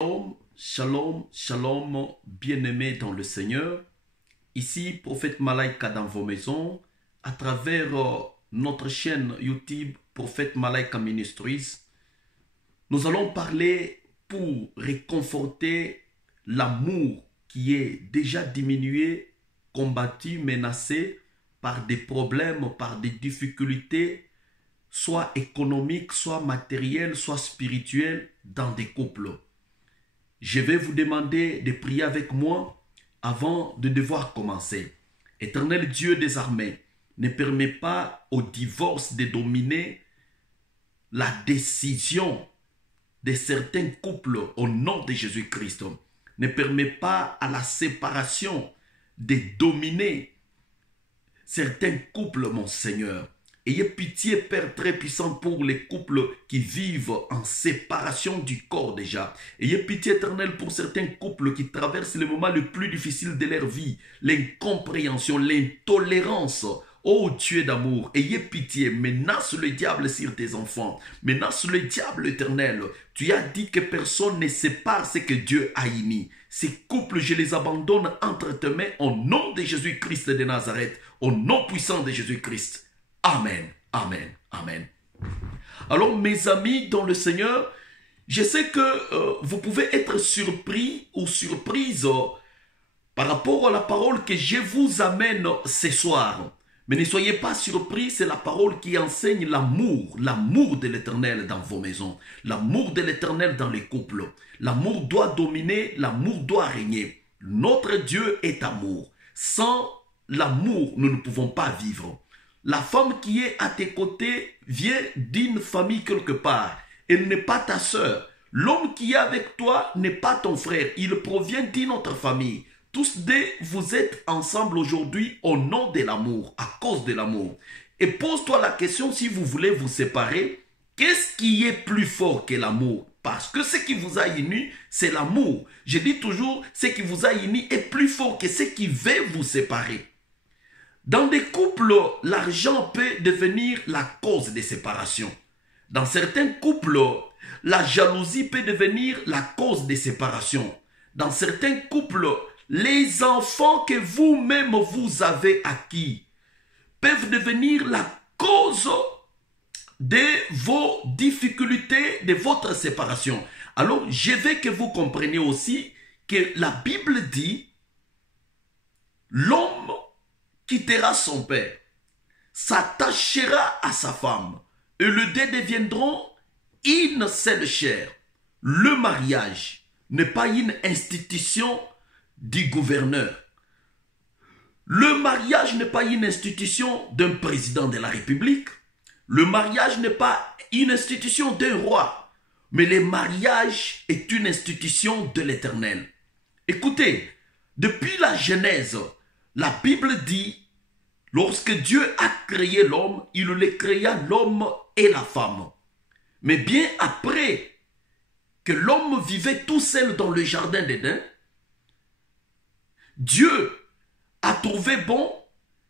Shalom, shalom, shalom, bien-aimés dans le Seigneur. Ici, Prophète Malaika dans vos maisons, à travers notre chaîne YouTube, Prophète Malaika Ministries. Nous allons parler pour réconforter l'amour qui est déjà diminué, combattu, menacé par des problèmes, par des difficultés, soit économiques, soit matérielles, soit spirituelles, dans des couples. Je vais vous demander de prier avec moi avant de devoir commencer. Éternel Dieu des armées, ne permets pas au divorce de dominer la décision de certains couples au nom de Jésus-Christ. Ne permets pas à la séparation de dominer certains couples, mon Seigneur. Ayez pitié, Père très puissant, pour les couples qui vivent en séparation du corps déjà. Ayez pitié, Éternel, pour certains couples qui traversent les moments les plus difficiles de leur vie. L'incompréhension, l'intolérance. Oh Dieu d'amour, ayez pitié, menace le diable sur tes enfants. Menace le diable éternel. Tu as dit que personne ne sépare ce que Dieu a uni. Ces couples, je les abandonne entre tes mains au nom de Jésus-Christ de Nazareth. Au nom puissant de Jésus-Christ. Amen, amen, amen. Alors mes amis dans le Seigneur, je sais que vous pouvez être surpris ou surprise par rapport à la parole que je vous amène ce soir. Mais ne soyez pas surpris, c'est la parole qui enseigne l'amour de l'Éternel dans vos maisons, l'amour de l'Éternel dans les couples. L'amour doit dominer, l'amour doit régner. Notre Dieu est amour. Sans l'amour, nous ne pouvons pas vivre. La femme qui est à tes côtés vient d'une famille quelque part. Elle n'est pas ta sœur. L'homme qui est avec toi n'est pas ton frère. Il provient d'une autre famille. Tous deux, vous êtes ensemble aujourd'hui au nom de l'amour, à cause de l'amour. Et pose-toi la question, si vous voulez vous séparer, qu'est-ce qui est plus fort que l'amour? Parce que ce qui vous a uni, c'est l'amour. Je dis toujours, ce qui vous a uni est plus fort que ce qui veut vous séparer. Dans des couples, l'argent peut devenir la cause de séparation. Dans certains couples, la jalousie peut devenir la cause de séparation. Dans certains couples, les enfants que vous-même vous avez acquis peuvent devenir la cause de vos difficultés, de votre séparation. Alors, je veux que vous compreniez aussi que la Bible dit, l'homme quittera son père, s'attachera à sa femme, et les deux deviendront une seule chair. Le mariage n'est pas une institution du gouverneur. Le mariage n'est pas une institution d'un président de la République. Le mariage n'est pas une institution d'un roi. Mais le mariage est une institution de l'Éternel. Écoutez, depuis la Genèse, la Bible dit, lorsque Dieu a créé l'homme, il les créa l'homme et la femme. Mais bien après que l'homme vivait tout seul dans le jardin d'Éden, Dieu a trouvé bon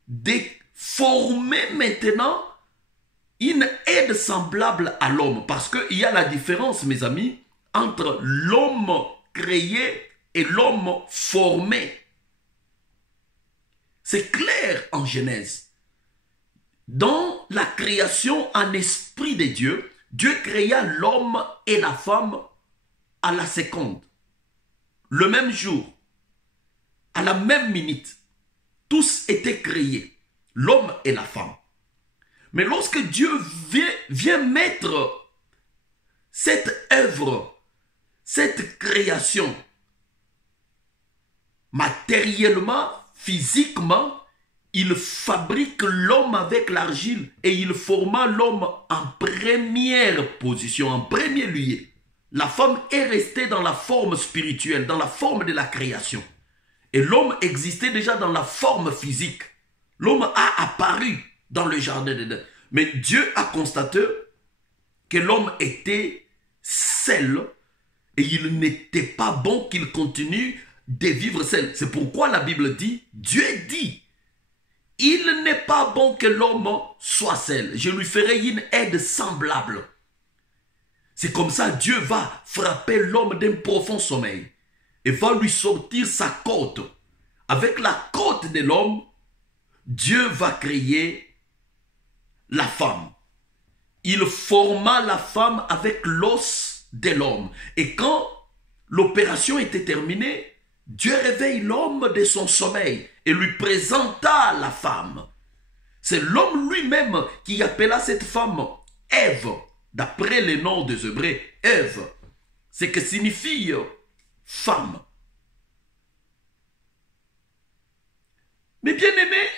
de former maintenant une aide semblable à l'homme. Parce qu'il y a la différence, mes amis, entre l'homme créé et l'homme formé. C'est clair en Genèse. Dans la création en esprit de Dieu, Dieu créa l'homme et la femme à la seconde, le même jour, à la même minute. Tous étaient créés, l'homme et la femme. Mais lorsque Dieu vient mettre cette œuvre, cette création, matériellement, physiquement, il fabrique l'homme avec l'argile et il forma l'homme en première position, en premier lieu. La femme est restée dans la forme spirituelle, dans la forme de la création. Et l'homme existait déjà dans la forme physique. L'homme a apparu dans le jardin d'Éden. Mais Dieu a constaté que l'homme était seul et il n'était pas bon qu'il continue de vivre seul. C'est pourquoi la Bible dit, Dieu dit, il n'est pas bon que l'homme soit seul. Je lui ferai une aide semblable. C'est comme ça, Dieu va frapper l'homme d'un profond sommeil et va lui sortir sa côte. Avec la côte de l'homme, Dieu va créer la femme. Il forma la femme avec l'os de l'homme. Et quand l'opération était terminée, Dieu réveille l'homme de son sommeil et lui présenta la femme. C'est l'homme lui-même qui appela cette femme Ève, d'après les noms des Hébreux. Ève, c'est que signifie femme. Mais bien aimé,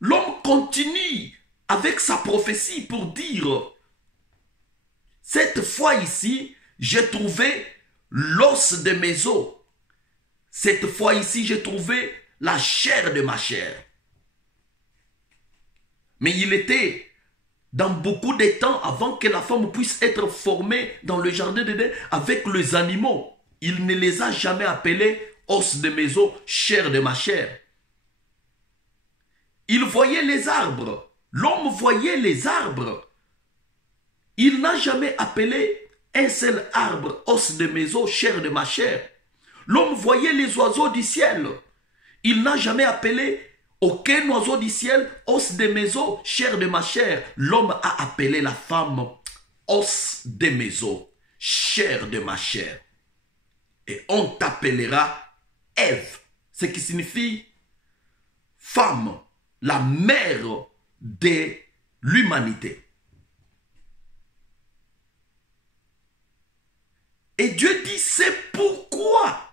l'homme continue avec sa prophétie pour dire, cette fois ici, j'ai trouvé l'os de mes os. Cette fois ici, j'ai trouvé la chair de ma chair. Mais il était dans beaucoup de temps avant que la femme puisse être formée dans le jardin d'Éden avec les animaux. Il ne les a jamais appelés os de mes os, chair de ma chair. Il voyait les arbres. L'homme voyait les arbres. Il n'a jamais appelé un seul arbre os de mes os, chair de ma chair. L'homme voyait les oiseaux du ciel. Il n'a jamais appelé aucun oiseau du ciel os de mes os, chair de ma chair. L'homme a appelé la femme os de mes os, chair de ma chair. Et on t'appellera Ève, ce qui signifie femme, la mère de l'humanité. Et Dieu dit, c'est pourquoi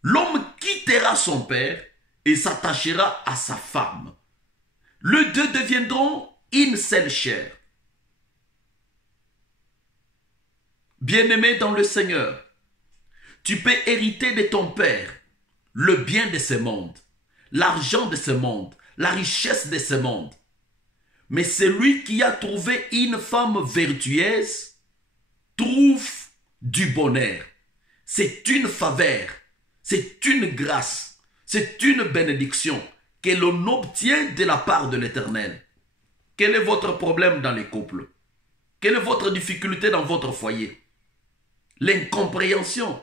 l'homme quittera son père et s'attachera à sa femme. Les deux deviendront une seule chair. Bien-aimé dans le Seigneur, tu peux hériter de ton père le bien de ce monde, l'argent de ce monde, la richesse de ce monde. Mais celui qui a trouvé une femme vertueuse trouve du bonheur. C'est une faveur, c'est une grâce, c'est une bénédiction que l'on obtient de la part de l'Éternel. Quel est votre problème dans les couples? Quelle est votre difficulté dans votre foyer? L'incompréhension,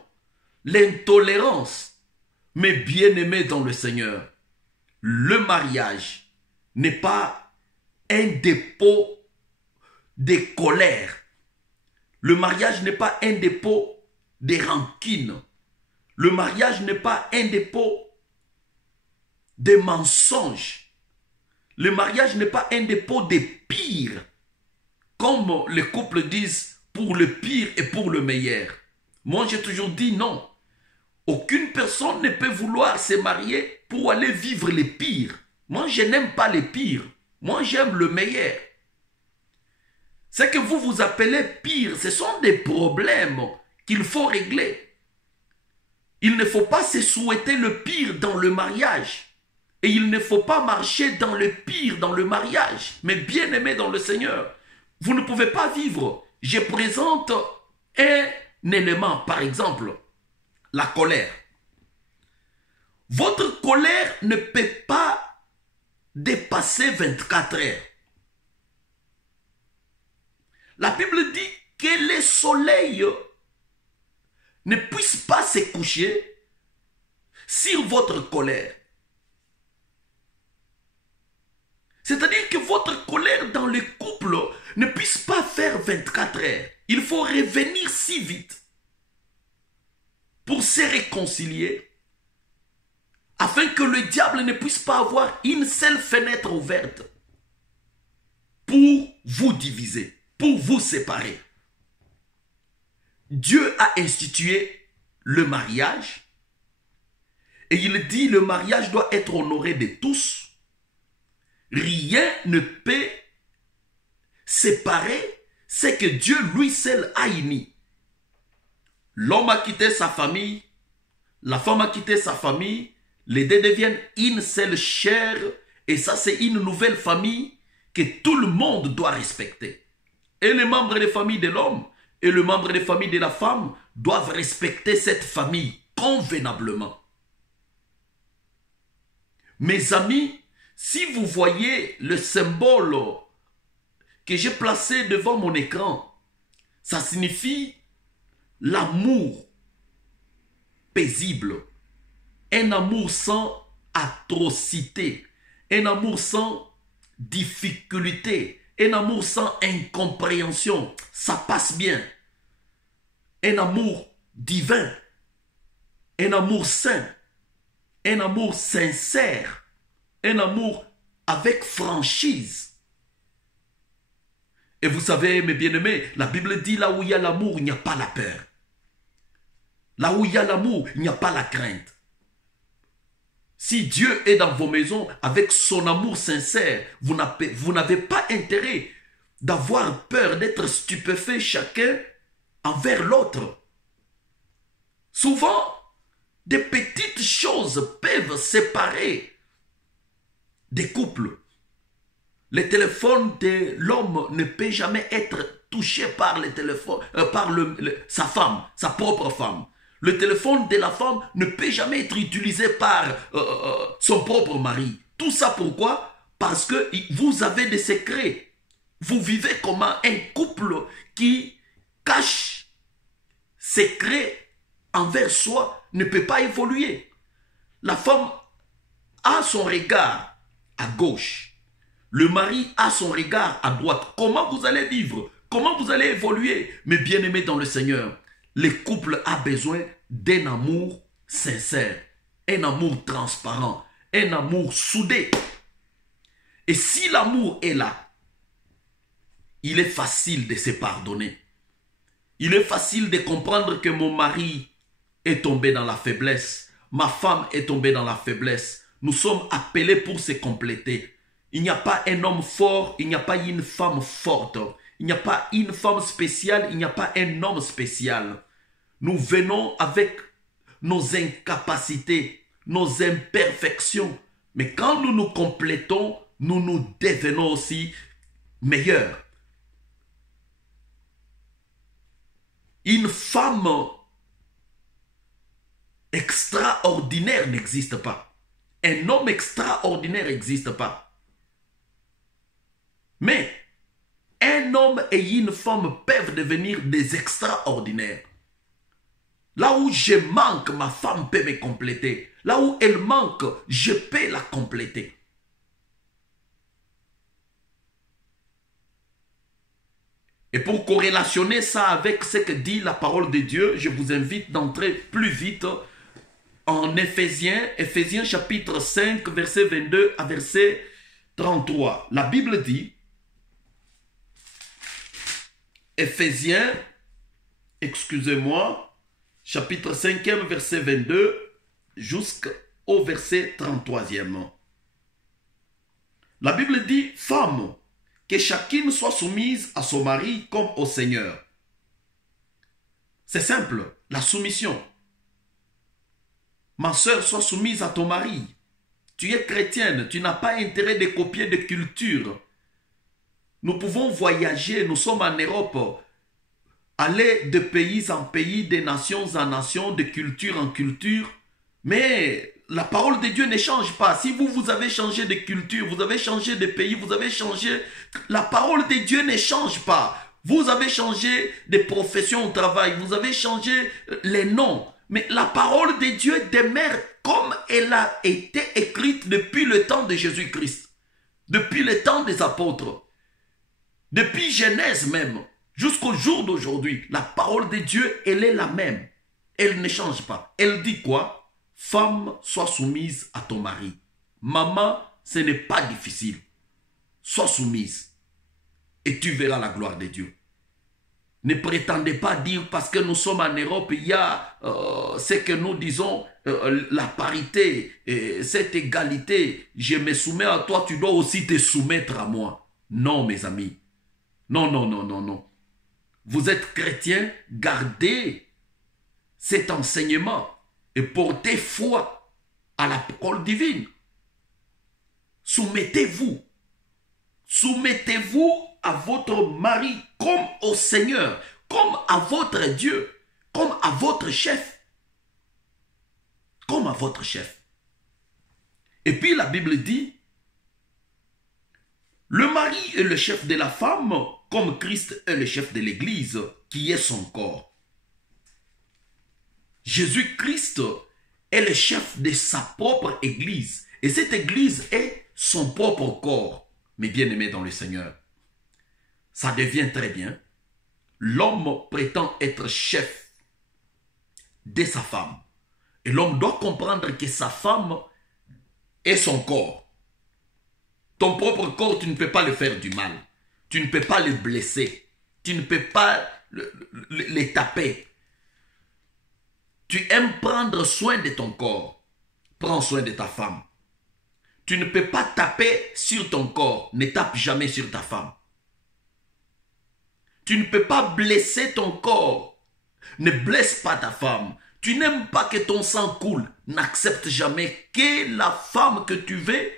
l'intolérance. Mais bien-aimé dans le Seigneur, le mariage n'est pas un dépôt de colère. Le mariage n'est pas un dépôt de rancune. Le mariage n'est pas un dépôt de mensonges. Le mariage n'est pas un dépôt de pire. Comme les couples disent, pour le pire et pour le meilleur. Moi, j'ai toujours dit non. Aucune personne ne peut vouloir se marier pour aller vivre les pires. Moi, je n'aime pas les pires. Moi, j'aime le meilleur. Ce que vous vous appelez pire, ce sont des problèmes qu'il faut régler. Il ne faut pas se souhaiter le pire dans le mariage. Et il ne faut pas marcher dans le pire dans le mariage. Mais bien aimé dans le Seigneur, vous ne pouvez pas vivre. Je présente un élément, par exemple, la colère. Votre colère ne peut pas dépasser 24 heures. La Bible dit que le soleil ne puisse pas se coucher sur votre colère. C'est-à-dire que votre colère dans le couple ne puisse pas faire 24 heures. Il faut revenir si vite pour se réconcilier afin que le diable ne puisse pas avoir une seule fenêtre ouverte pour vous diviser, pour vous séparer. Dieu a institué le mariage et il dit le mariage doit être honoré de tous. Rien ne peut séparer ce que Dieu lui seul a uni. L'homme a quitté sa famille, la femme a quitté sa famille, les deux deviennent une seule chair et ça c'est une nouvelle famille que tout le monde doit respecter. Et les membres des familles de l'homme et les membres des familles de la femme doivent respecter cette famille convenablement. Mes amis, si vous voyez le symbole que j'ai placé devant mon écran, Ça signifie l'amour paisible, un amour sans atrocité, un amour sans difficulté, un amour sans incompréhension. Ça passe bien. Un amour divin, un amour saint, un amour sincère, un amour avec franchise. Et vous savez, mes bien-aimés, la Bible dit là où il y a l'amour, il n'y a pas la peur. Là où il y a l'amour, il n'y a pas la crainte. Si Dieu est dans vos maisons avec son amour sincère, vous n'avez pas intérêt d'avoir peur, d'être stupéfait chacun envers l'autre. Souvent, des petites choses peuvent séparer des couples. Le téléphone de l'homme ne peut jamais être touché par le téléphone, sa femme, sa propre femme. Le téléphone de la femme ne peut jamais être utilisé par son propre mari. Tout ça pourquoi? Parce que vous avez des secrets. Vous vivez comme un couple qui cache secrets envers soi, ne peut pas évoluer. La femme a son regard à gauche. Le mari a son regard à droite. Comment vous allez vivre? Comment vous allez évoluer? Mes bien-aimés dans le Seigneur, le couple a besoin d'un amour sincère, un amour transparent, un amour soudé. Et si l'amour est là, il est facile de se pardonner. Il est facile de comprendre que mon mari est tombé dans la faiblesse. Ma femme est tombée dans la faiblesse. Nous sommes appelés pour se compléter. Il n'y a pas un homme fort, il n'y a pas une femme forte. Il n'y a pas une femme spéciale, il n'y a pas un homme spécial. Nous venons avec nos incapacités, nos imperfections. Mais quand nous nous complétons, nous nous devenons aussi meilleurs. Une femme extraordinaire n'existe pas. Un homme extraordinaire n'existe pas. Mais un homme et une femme peuvent devenir des extraordinaires. Là où je manque, ma femme peut me compléter. Là où elle manque, je peux la compléter. Et pour corrélationner ça avec ce que dit la parole de Dieu, je vous invite d'entrer plus vite en Éphésiens chapitre 5, verset 22 à verset 33. La Bible dit, Éphésiens, excusez-moi, chapitre 5, verset 22 jusqu'au verset 33e. La Bible dit, femme, que chacune soit soumise à son mari comme au Seigneur. C'est simple, la soumission. Ma soeur, sois soumise à ton mari. Tu es chrétienne, tu n'as pas intérêt de copier de culture. Nous pouvons voyager, nous sommes en Europe, aller de pays en pays, de nations en nations, de culture en culture, mais la parole de Dieu ne change pas. Si vous avez changé de culture, vous avez changé de pays, vous avez changé, la parole de Dieu ne change pas. Vous avez changé de profession au travail, vous avez changé les noms, mais la parole de Dieu demeure comme elle a été écrite depuis le temps de Jésus-Christ, depuis le temps des apôtres. Depuis Genèse même, jusqu'au jour d'aujourd'hui, la parole de Dieu, elle est la même. Elle ne change pas. Elle dit quoi? Femme, sois soumise à ton mari. Maman, ce n'est pas difficile. Sois soumise. Et tu verras la gloire de Dieu. Ne prétendez pas dire parce que nous sommes en Europe, il y a ce que nous disons, la parité, cette égalité. Je me soumets à toi, tu dois aussi te soumettre à moi. Non, mes amis. Non, non, non, non, non. Vous êtes chrétien, gardez cet enseignement et portez foi à la parole divine. Soumettez-vous. Soumettez-vous à votre mari comme au Seigneur, comme à votre Dieu, comme à votre chef. Comme à votre chef. Et puis la Bible dit, le mari est le chef de la femme comme Christ est le chef de l'Église, qui est son corps. Jésus-Christ est le chef de sa propre Église. Et cette Église est son propre corps. Mes bien-aimés dans le Seigneur, ça devient très bien. L'homme prétend être chef de sa femme. Et l'homme doit comprendre que sa femme est son corps. Ton propre corps, tu ne peux pas le faire du mal. Tu ne peux pas le blesser. Tu ne peux pas le taper. Tu aimes prendre soin de ton corps. Prends soin de ta femme. Tu ne peux pas taper sur ton corps. Ne tape jamais sur ta femme. Tu ne peux pas blesser ton corps. Ne blesse pas ta femme. Tu n'aimes pas que ton sang coule. N'accepte jamais que la femme que tu veux,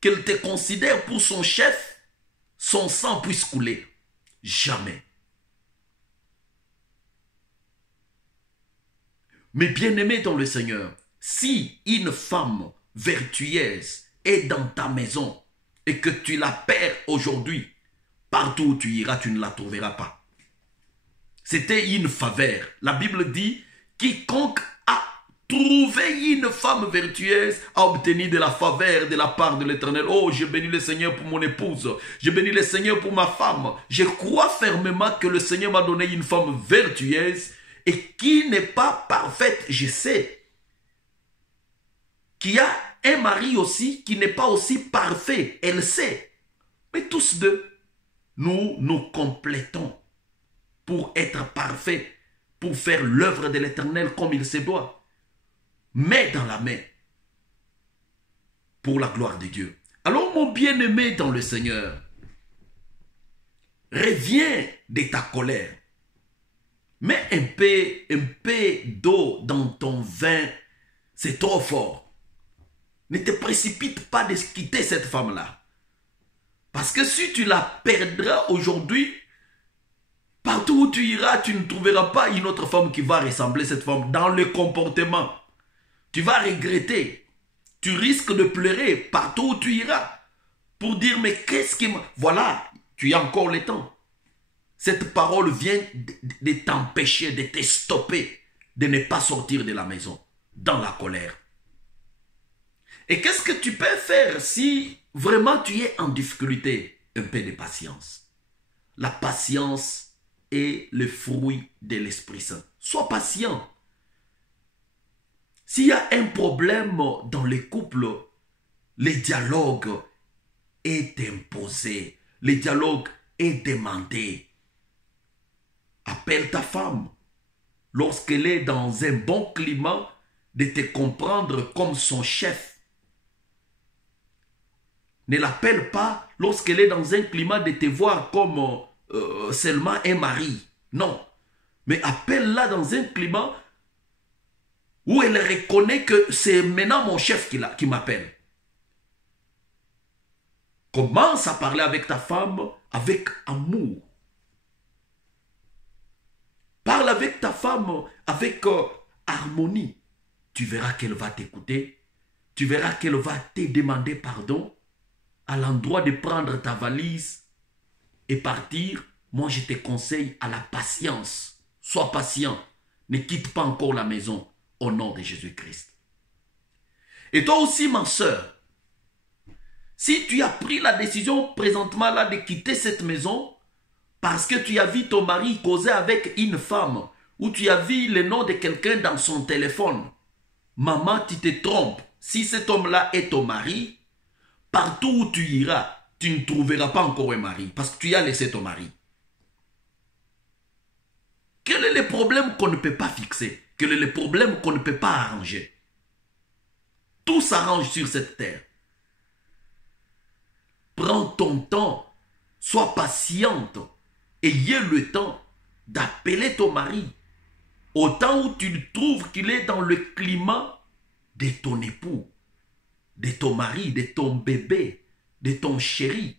qu'elle te considère pour son chef, son sang puisse couler. Jamais. Mais bien-aimé dans le Seigneur, si une femme vertueuse est dans ta maison et que tu la perds aujourd'hui, partout où tu iras, tu ne la trouveras pas. C'était une faveur. La Bible dit, quiconque a trouvé une femme vertueuse a obtenu de la faveur de la part de l'Éternel. Oh, je bénis le Seigneur pour mon épouse. Je bénis le Seigneur pour ma femme. Je crois fermement que le Seigneur m'a donné une femme vertueuse et qui n'est pas parfaite, je sais. Qu'il y a un mari aussi qui n'est pas aussi parfait, elle sait. Mais tous deux, nous nous complétons pour être parfaits, pour faire l'œuvre de l'Éternel comme il se doit. Main dans la main, pour la gloire de Dieu. Alors mon bien-aimé dans le Seigneur, reviens de ta colère. Mets un peu d'eau dans ton vin, c'est trop fort. Ne te précipite pas de quitter cette femme-là. Parce que si tu la perdras aujourd'hui, partout où tu iras, tu ne trouveras pas une autre femme qui va ressembler à cette femme dans le comportement. Tu vas regretter. Tu risques de pleurer partout où tu iras. Pour dire, mais qu'est-ce qui m'a... Voilà, tu as encore le temps. Cette parole vient de t'empêcher, de te stopper, de ne pas sortir de la maison, dans la colère. Et qu'est-ce que tu peux faire si vraiment tu es en difficulté? Un peu de patience. La patience est le fruit de l'Esprit Saint. Sois patient. S'il y a un problème dans les couples, le dialogue est imposé. Le dialogue est demandé. Appelle ta femme lorsqu'elle est dans un bon climat de te comprendre comme son chef. Ne l'appelle pas lorsqu'elle est dans un climat de te voir comme seulement un mari. Non. Mais appelle-la dans un climat où elle reconnaît que c'est maintenant mon chef qui m'appelle. Commence à parler avec ta femme avec amour. Parle avec ta femme avec harmonie. Tu verras qu'elle va t'écouter. Tu verras qu'elle va te demander pardon. À l'endroit de prendre ta valise et partir, moi je te conseille à la patience. Sois patient. Ne quitte pas encore la maison au nom de Jésus-Christ. Et toi aussi, ma soeur, si tu as pris la décision présentement là de quitter cette maison parce que tu as vu ton mari causer avec une femme ou tu as vu le nom de quelqu'un dans son téléphone, maman, tu te trompes. Si cet homme-là est ton mari, partout où tu iras, tu ne trouveras pas encore un mari parce que tu as laissé ton mari. Quel est le problème qu'on ne peut pas fixer? Quel est le problème qu'on ne peut pas arranger? Tout s'arrange sur cette terre. Prends ton temps, sois patiente, ayez le temps d'appeler ton mari au temps où tu trouves qu'il est dans le climat de ton époux, de ton mari, de ton bébé, de ton chéri.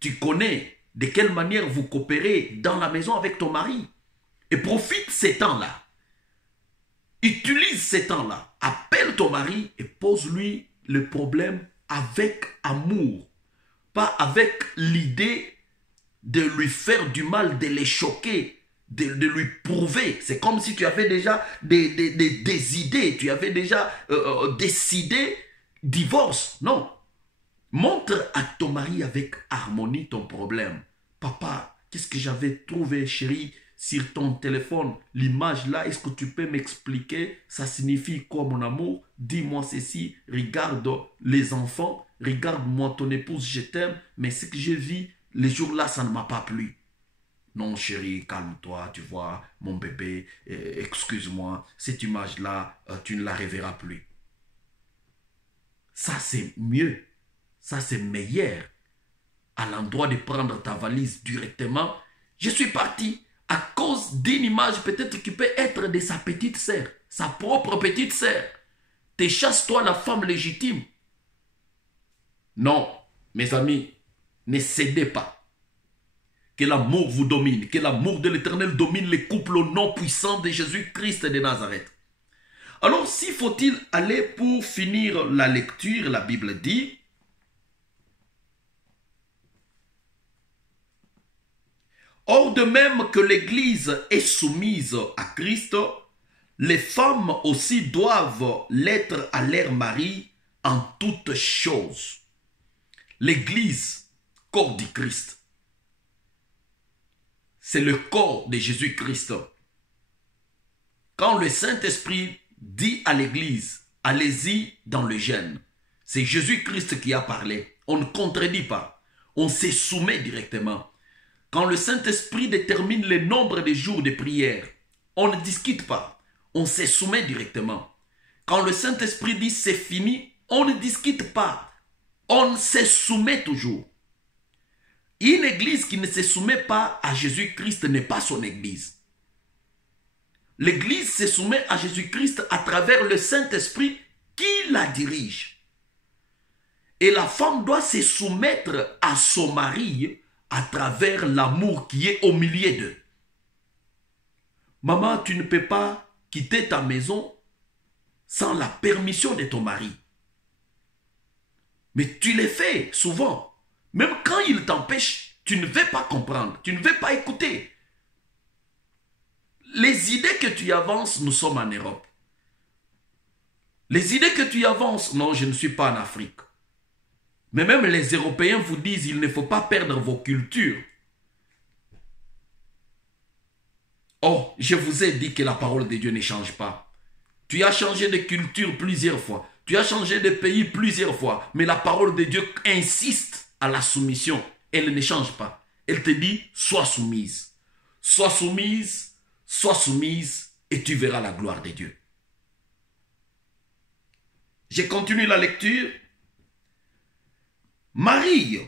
Tu connais de quelle manière vous coopérez dans la maison avec ton mari. Et profite ces temps-là. Utilise ces temps-là. Appelle ton mari et pose-lui le problème avec amour. Pas avec l'idée de lui faire du mal, de les choquer, de lui prouver. C'est comme si tu avais déjà des idées, tu avais déjà décidé divorce. Non. Montre à ton mari avec harmonie ton problème. Papa, qu'est-ce que j'avais trouvé, chérie, sur ton téléphone? L'image là, est-ce que tu peux m'expliquer? Ça signifie quoi, mon amour? Dis-moi ceci, regarde les enfants, regarde-moi ton épouse, je t'aime, mais ce que j'ai vu, les jours-là, ça ne m'a pas plu. Non, chérie, calme-toi, tu vois, mon bébé, excuse-moi, cette image-là, tu ne la reverras plus. Ça, c'est mieux. Ça, c'est meilleur. À l'endroit de prendre ta valise directement, je suis parti à cause d'une image peut-être qui peut être de sa petite sœur, sa propre petite sœur. Te chasse-toi la femme légitime. Non, mes amis, ne cédez pas. Que l'amour vous domine, que l'amour de l'Éternel domine les couples au nom puissant de Jésus-Christ de Nazareth. Alors, s'il faut-il aller pour finir la lecture, la Bible dit: or de même que l'Église est soumise à Christ, les femmes aussi doivent l'être à leur mari en toutes choses. L'Église, corps du Christ, c'est le corps de Jésus-Christ. Quand le Saint-Esprit dit à l'Église, allez-y dans le jeûne, c'est Jésus-Christ qui a parlé. On ne contredit pas. On se soumet directement. Quand le Saint-Esprit détermine le nombre de jours de prière, on ne discute pas. On se soumet directement. Quand le Saint-Esprit dit c'est fini, on ne discute pas. On se soumet toujours. Une église qui ne se soumet pas à Jésus-Christ n'est pas son église. L'église se soumet à Jésus-Christ à travers le Saint-Esprit qui la dirige. Et la femme doit se soumettre à son mari à travers l'amour qui est au milieu d'eux. Maman, tu ne peux pas quitter ta maison sans la permission de ton mari. Mais tu le fais souvent. Même quand il t'empêche, tu ne veux pas comprendre, tu ne veux pas écouter. Les idées que tu avances, nous sommes en Europe. Les idées que tu avances, non, je ne suis pas en Afrique. Mais même les Européens vous disent, il ne faut pas perdre vos cultures. Oh, je vous ai dit que la parole de Dieu ne change pas. Tu as changé de culture plusieurs fois. Tu as changé de pays plusieurs fois. Mais la parole de Dieu insiste à la soumission. Elle ne change pas. Elle te dit, sois soumise. Sois soumise et tu verras la gloire de Dieu. Je continue la lecture. Marie,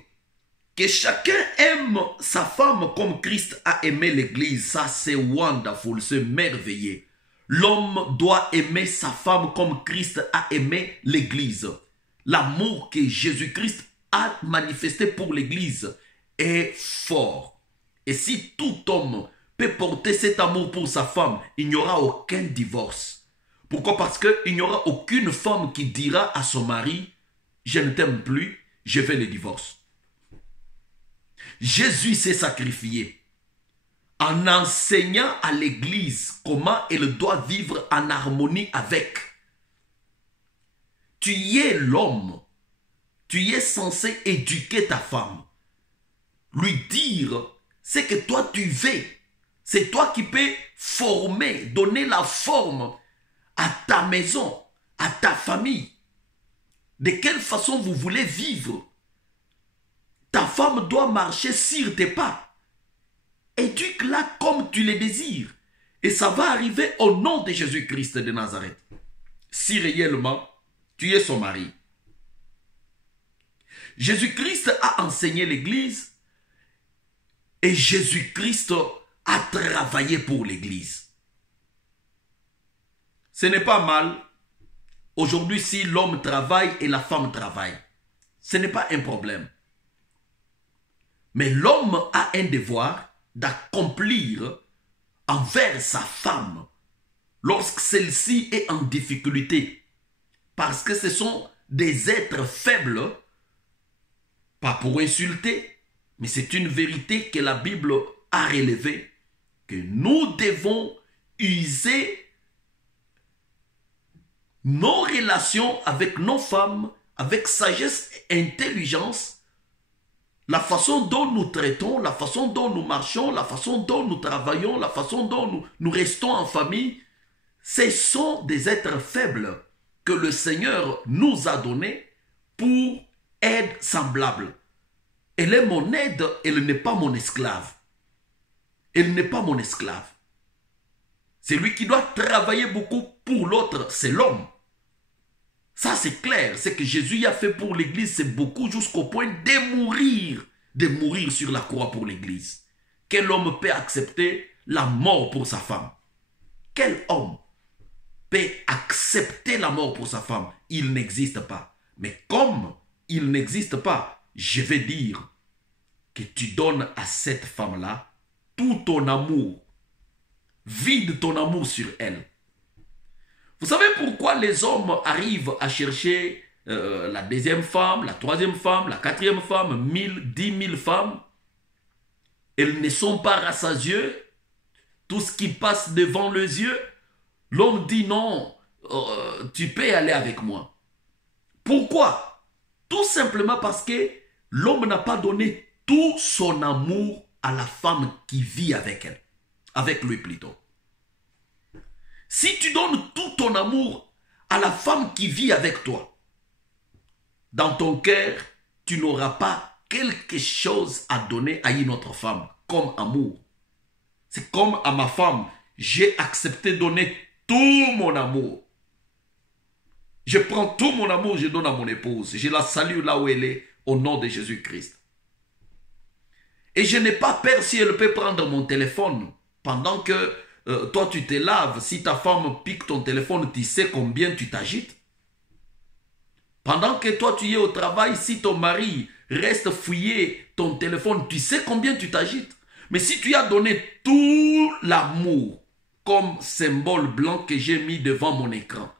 que chacun aime sa femme comme Christ a aimé l'Église. Ça, c'est wonderful, c'est merveilleux. L'homme doit aimer sa femme comme Christ a aimé l'Église. L'amour que Jésus-Christ a manifesté pour l'Église est fort. Et si tout homme peut porter cet amour pour sa femme, il n'y aura aucun divorce. Pourquoi? Parce qu'il n'y aura aucune femme qui dira à son mari, je ne t'aime plus, je veux le divorce. Jésus s'est sacrifié en enseignant à l'Église comment elle doit vivre en harmonie avec. Tu es l'homme. Tu es censé éduquer ta femme. Lui dire ce que toi tu veux. C'est toi qui peux former, donner la forme à ta maison, à ta famille. De quelle façon vous voulez vivre? Ta femme doit marcher sur tes pas. Éduque-la comme tu le désires. Et ça va arriver au nom de Jésus-Christ de Nazareth. Si réellement tu es son mari. Jésus-Christ a enseigné l'Église et Jésus-Christ a travaillé pour l'Église. Ce n'est pas mal aujourd'hui si l'homme travaille et la femme travaille. Ce n'est pas un problème. Mais l'homme a un devoir d'accomplir envers sa femme lorsque celle-ci est en difficulté. Parce que ce sont des êtres faibles, pas pour insulter, Mais c'est une vérité que la Bible a relevée, que nous devons user nos relations avec nos femmes, avec sagesse et intelligence, la façon dont nous traitons, la façon dont nous marchons, la façon dont nous travaillons, la façon dont nous restons en famille, ce sont des êtres faibles que le Seigneur nous a donnés pour aide semblable. Elle est mon aide, elle n'est pas mon esclave. Elle n'est pas mon esclave. C'est lui qui doit travailler beaucoup pour l'autre, c'est l'homme. Ça c'est clair, c'est que Jésus y a fait pour l'église, c'est beaucoup jusqu'au point de mourir sur la croix pour l'église. Quel homme peut accepter la mort pour sa femme? Quel homme peut accepter la mort pour sa femme? Il n'existe pas. Mais comme il n'existe pas, je vais dire que tu donnes à cette femme-là tout ton amour. Vide ton amour sur elle. Vous savez pourquoi les hommes arrivent à chercher la deuxième femme, la troisième femme, la quatrième femme, 1000, 10 000 femmes? Elles ne sont pas rassasiées. Tout ce qui passe devant les yeux, l'homme dit non, tu peux aller avec moi. Pourquoi? Tout simplement parce que l'homme n'a pas donné tout son amour à la femme qui vit avec elle. Avec lui plutôt. Si tu donnes tout ton amour à la femme qui vit avec toi, dans ton cœur, tu n'auras pas quelque chose à donner à une autre femme comme amour. C'est comme à ma femme, j'ai accepté de donner tout mon amour. Je prends tout mon amour, je donne à mon épouse. Je la salue là où elle est, au nom de Jésus-Christ. Et je n'ai pas peur si elle peut prendre mon téléphone pendant que toi tu te laves. Si ta femme pique ton téléphone, tu sais combien tu t'agites. Pendant que toi tu es au travail, si ton mari reste fouiller ton téléphone, tu sais combien tu t'agites. Mais si tu as donné tout l'amour comme symbole blanc que j'ai mis devant mon écran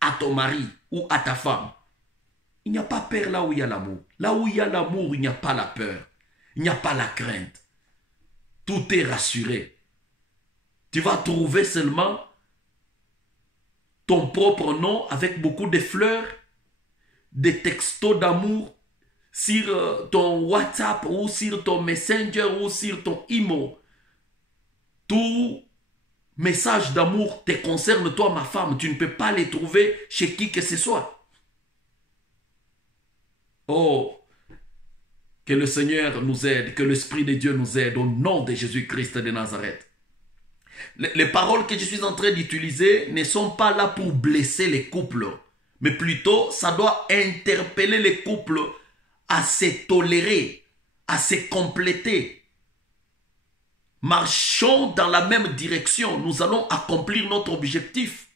à ton mari ou à ta femme, il n'y a pas peur là où il y a l'amour. Là où il y a l'amour, il n'y a pas la peur. Il n'y a pas la crainte. Tout est rassuré. Tu vas trouver seulement ton propre nom avec beaucoup de fleurs, des textos d'amour sur ton WhatsApp ou sur ton Messenger ou sur ton Imo. Tout message d'amour te concerne toi, ma femme. Tu ne peux pas les trouver chez qui que ce soit. Oh, que le Seigneur nous aide, que l'Esprit de Dieu nous aide au nom de Jésus-Christ de Nazareth. Les paroles que je suis en train d'utiliser ne sont pas là pour blesser les couples, mais plutôt ça doit interpeller les couples à se tolérer, à se compléter. Marchons dans la même direction, nous allons accomplir notre objectif.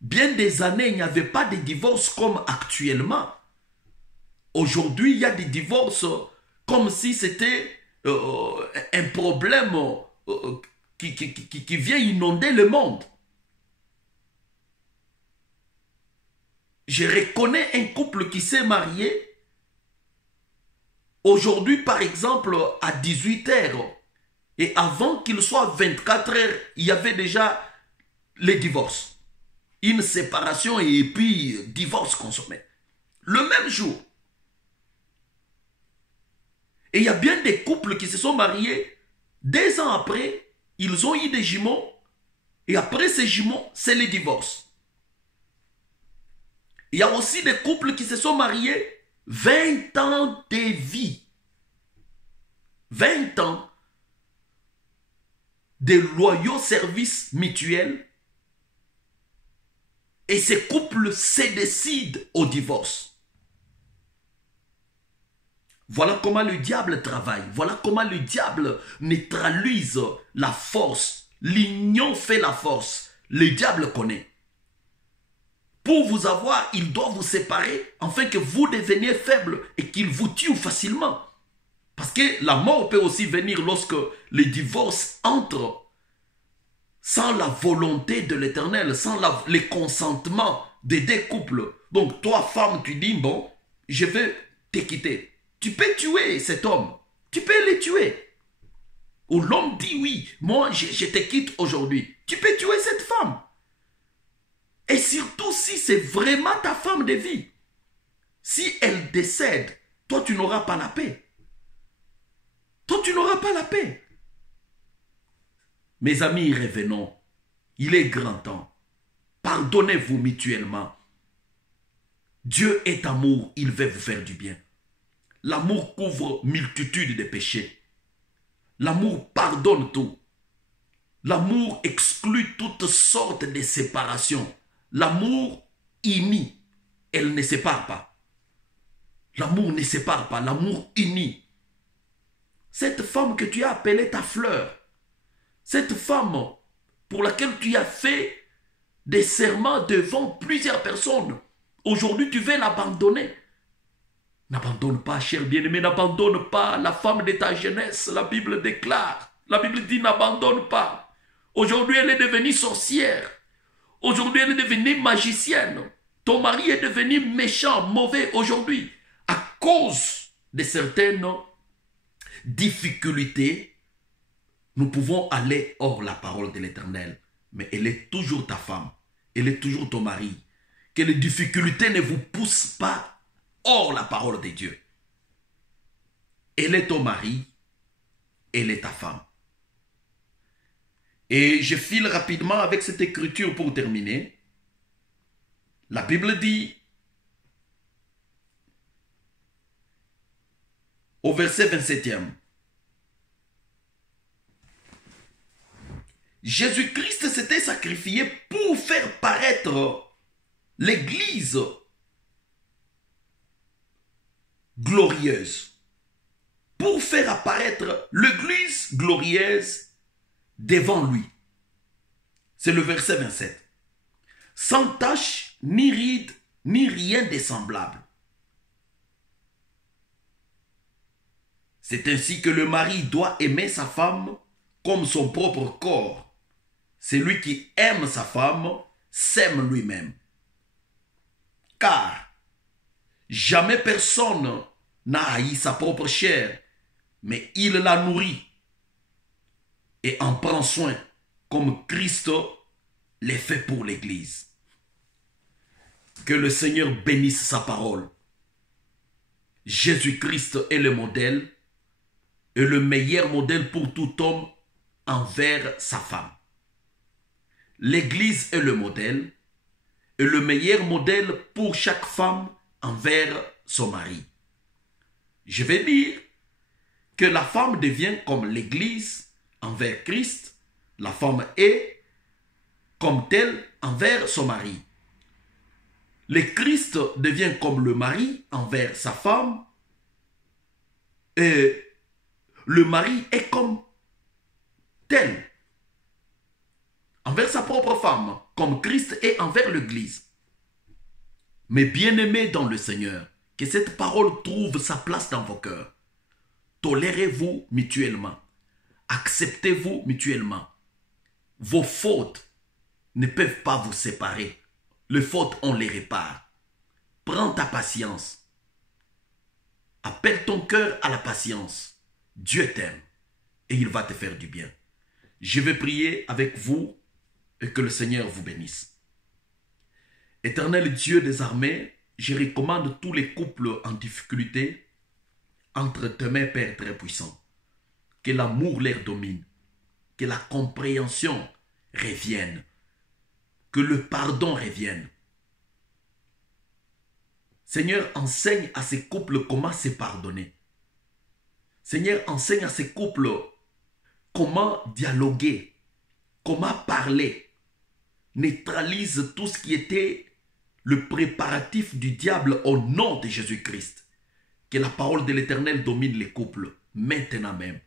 Bien des années, il n'y avait pas de divorce comme actuellement. Aujourd'hui, il y a des divorces comme si c'était un problème qui vient inonder le monde. Je reconnais un couple qui s'est marié. Aujourd'hui, par exemple, à 18 h, et avant qu'il soit 24 h, il y avait déjà les divorces. Une séparation et puis divorce consommé. Le même jour. Et il y a bien des couples qui se sont mariés, 2 ans après, ils ont eu des jumeaux, et après ces jumeaux, c'est le divorce. Il y a aussi des couples qui se sont mariés, 20 ans de vie. 20 ans de loyaux services mutuels, et ces couples se décident au divorce. Voilà comment le diable travaille. Voilà comment le diable neutralise la force. L'union fait la force. Le diable connaît. Pour vous avoir, il doit vous séparer afin que vous deveniez faibles et qu'il vous tue facilement. Parce que la mort peut aussi venir lorsque les divorces entrent sans la volonté de l'Éternel, sans le consentement des deux couples. Donc toi, femme, tu dis, bon, je vais te quitter. Tu peux tuer cet homme. Tu peux le tuer. Ou l'homme dit oui, moi je te quitte aujourd'hui. Tu peux tuer cette femme. Et surtout si c'est vraiment ta femme de vie. Si elle décède, toi tu n'auras pas la paix. Toi tu n'auras pas la paix. Mes amis, revenons. Il est grand temps. Pardonnez-vous mutuellement. Dieu est amour, il veut vous faire du bien. L'amour couvre multitude de péchés. L'amour pardonne tout. L'amour exclut toutes sortes de séparations. L'amour unit. Elle ne sépare pas. L'amour ne sépare pas. L'amour unit. Cette femme que tu as appelée ta fleur, cette femme pour laquelle tu as fait des serments devant plusieurs personnes, aujourd'hui tu veux l'abandonner. N'abandonne pas, cher bien-aimé, n'abandonne pas la femme de ta jeunesse. La Bible déclare, la Bible dit n'abandonne pas. Aujourd'hui elle est devenue sorcière. Aujourd'hui elle est devenue magicienne. Ton mari est devenu méchant, mauvais aujourd'hui à cause de certaines difficultés. Nous pouvons aller hors la parole de l'Éternel, mais elle est toujours ta femme, elle est toujours ton mari. Que les difficultés ne vous poussent pas hors la parole de Dieu. Elle est ton mari, elle est ta femme. Et je file rapidement avec cette écriture pour terminer. La Bible dit, au verset 27e, Jésus-Christ s'était sacrifié pour faire paraître l'Église glorieuse. Pour faire apparaître l'Église glorieuse devant lui. C'est le verset 27. Sans tache, ni ride, ni rien de semblable. C'est ainsi que le mari doit aimer sa femme comme son propre corps. Celui qui aime sa femme s'aime lui-même. Car jamais personne n'a haï sa propre chair, mais il la nourrit et en prend soin comme Christ l'est fait pour l'Église. Que le Seigneur bénisse sa parole. Jésus-Christ est le modèle et le meilleur modèle pour tout homme envers sa femme. L'Église est le modèle et le meilleur modèle pour chaque femme envers son mari. Je vais dire que la femme devient comme l'Église envers Christ, la femme est comme telle envers son mari. Le Christ devient comme le mari envers sa femme et le mari est comme tel envers sa propre femme, comme Christ est envers l'Église. Mais bien-aimés dans le Seigneur, que cette parole trouve sa place dans vos cœurs. Tolérez-vous mutuellement. Acceptez-vous mutuellement. Vos fautes ne peuvent pas vous séparer. Les fautes, on les répare. Prends ta patience. Appelle ton cœur à la patience. Dieu t'aime et il va te faire du bien. Je vais prier avec vous et que le Seigneur vous bénisse. Éternel Dieu des armées, je recommande tous les couples en difficulté entre tes mains, Père très puissant. Que l'amour les domine, que la compréhension revienne, que le pardon revienne. Seigneur, enseigne à ces couples comment se pardonner. Seigneur, enseigne à ces couples comment dialoguer, comment parler. Neutralise tout ce qui était le préparatif du diable au nom de Jésus-Christ. Que la parole de l'Éternel domine les couples maintenant même.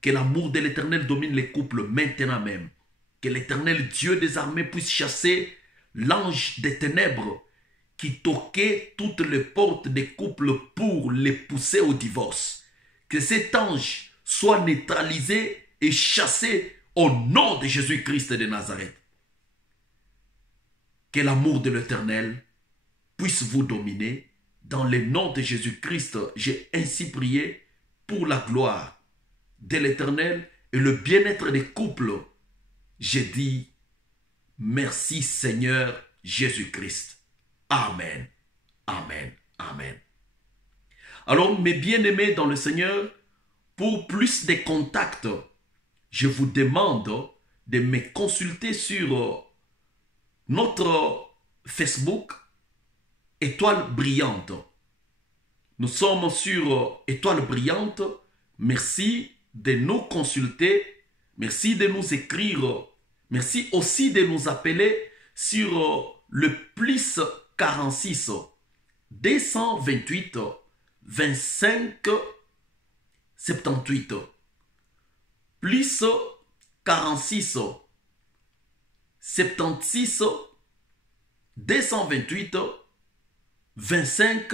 Que l'amour de l'Éternel domine les couples maintenant même. Que l'Éternel Dieu des armées puisse chasser l'ange des ténèbres qui toquait toutes les portes des couples pour les pousser au divorce. Que cet ange soit neutralisé et chassé au nom de Jésus-Christ de Nazareth. Que l'amour de l'Éternel puisse vous dominer Dans le nom de Jésus-Christ, j'ai ainsi prié pour la gloire de l'Éternel et le bien-être des couples. J'ai dit merci Seigneur Jésus-Christ. Amen. Amen. Amen. Alors mes bien-aimés dans le Seigneur, pour plus de contacts, je vous demande de me consulter sur notre Facebook Étoile Brillante. Nous sommes sur Étoile Brillante. Merci de nous consulter. Merci de nous écrire. Merci aussi de nous appeler sur le plus 46 228 25 78. Plus 46 76 228 25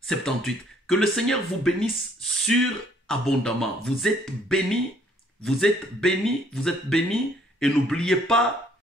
78. Que le Seigneur vous bénisse surabondamment. Vous êtes bénis, vous êtes bénis, vous êtes bénis. Et n'oubliez pas